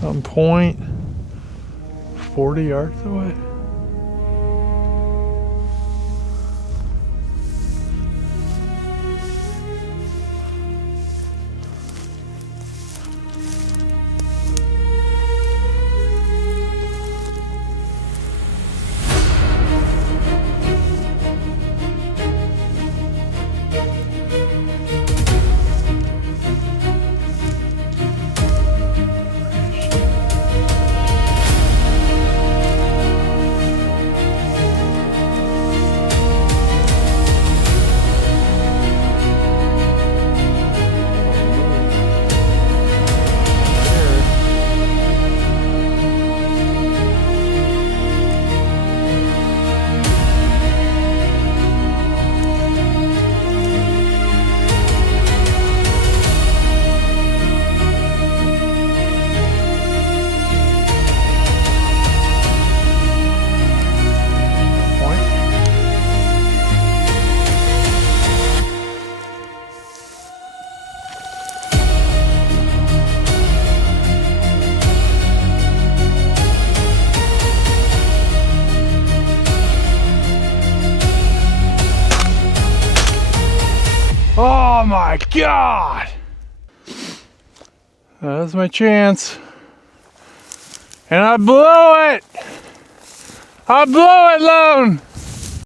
On point, 40 yards away. Oh my God! That was my chance. And I blew it! I blew it, Loon!